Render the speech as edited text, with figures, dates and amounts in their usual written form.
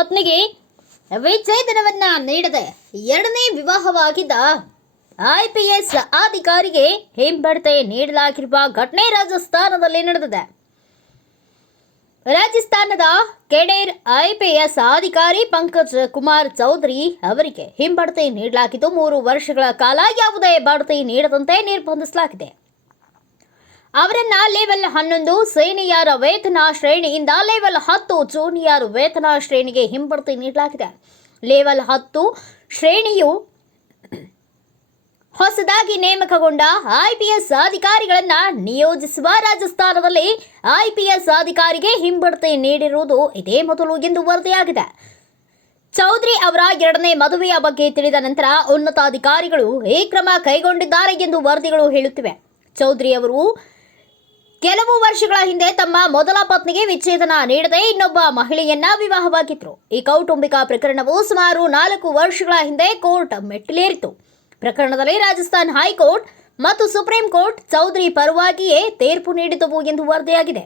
ಪತ್ನಿಗೆ ವಿಚ್ಛೇದನವನ್ನ ನೀಡದೆ ಎರಡನೇ ವಿವಾಹವಾಗಿದ್ದ ಐಪಿಎಸ್ ಅಧಿಕಾರಿಗೆ ಹಿಂಬಡ್ತಿ ನೀಡಲಾಗಿರುವ ಘಟನೆ ರಾಜಸ್ಥಾನದಲ್ಲಿ ನಡೆದಿದೆ. ರಾಜಸ್ಥಾನದ ಕೆಡೇರ್ ಐಪಿಎಸ್ ಅಧಿಕಾರಿ ಪಂಕಜ್ ಕುಮಾರ್ ಚೌಧರಿ ಅವರಿಗೆ ಹಿಂಬಡ್ತಿ ನೀಡಲಾಗಿದ್ದು 3 ವರ್ಷಗಳ ಕಾಲ ಯಾವುದೇ ಬಡ್ತಿ ನೀಡದಂತೆ ನಿರ್ಬಂಧಿಸಲಾಗಿದೆ. ಅವರನ್ನ ಲೆವೆಲ್ 11 ಸೀನಿಯರ್ ವೇತನ ಶ್ರೇಣಿಯಿಂದ ಲೆವೆಲ್ 10 ಜೂನಿಯರ್ ವೇತನ ಶ್ರೇಣಿಗೆ ಹಿಂಬಡ್ತಿ ನೀಡಲಾಗಿದೆ. ಲೆವೆಲ್ 10 ಶ್ರೇಣಿಯು ಹೊಸದಾಗಿ ನೇಮಕಗೊಂಡ ಐಪಿಎಸ್ ಅಧಿಕಾರಿಗಳನ್ನ ನಿಯೋಜಿಸುವ ರಾಜಸ್ಥಾನದಲ್ಲಿ ಐಪಿಎಸ್ ಅಧಿಕಾರಿಗೆ ಹಿಂಬಡ್ತಿ ನೀಡಿರುವುದು ಇದೇ ಮೊದಲು ಎಂದು ವರದಿಯಾಗಿದೆ. ಚೌಧರಿ ಅವರ ಎರಡನೇ ಮದುವೆಯ ಬಗ್ಗೆ ತಿಳಿದ ನಂತರ ಉನ್ನತಾಧಿಕಾರಿಗಳು ಈ ಕ್ರಮ ಕೈಗೊಂಡಿದ್ದಾರೆ ಎಂದು ವರದಿಗಳು ಹೇಳುತ್ತಿವೆ. ಚೌಧರಿ ಅವರು ಕೆಲವು ವರ್ಷಗಳ ಹಿಂದೆ ತಮ್ಮ ಮೊದಲ ಪತ್ನಿಗೆ ವಿಚ್ಛೇದನ ನೀಡದೆ ಇನ್ನೊಬ್ಬ ಮಹಿಳೆಯನ್ನ ವಿವಾಹವಾಗಿದ್ರು. ಈ ಕೌಟುಂಬಿಕ ಪ್ರಕರಣವು ಸುಮಾರು 4 ವರ್ಷಗಳ ಹಿಂದೆ ಕೋರ್ಟ್ ಮೆಟ್ಟಿಲೇರಿತು. ಪ್ರಕರಣದಲ್ಲಿ ರಾಜಸ್ಥಾನ್ ಹೈಕೋರ್ಟ್ ಮತ್ತು ಸುಪ್ರೀಂ ಕೋರ್ಟ್ ಚೌಧರಿ ಪರವಾಗಿಯೇ ತೀರ್ಪು ನೀಡಿದವು ಎಂದು ವರದಿಯಾಗಿದೆ.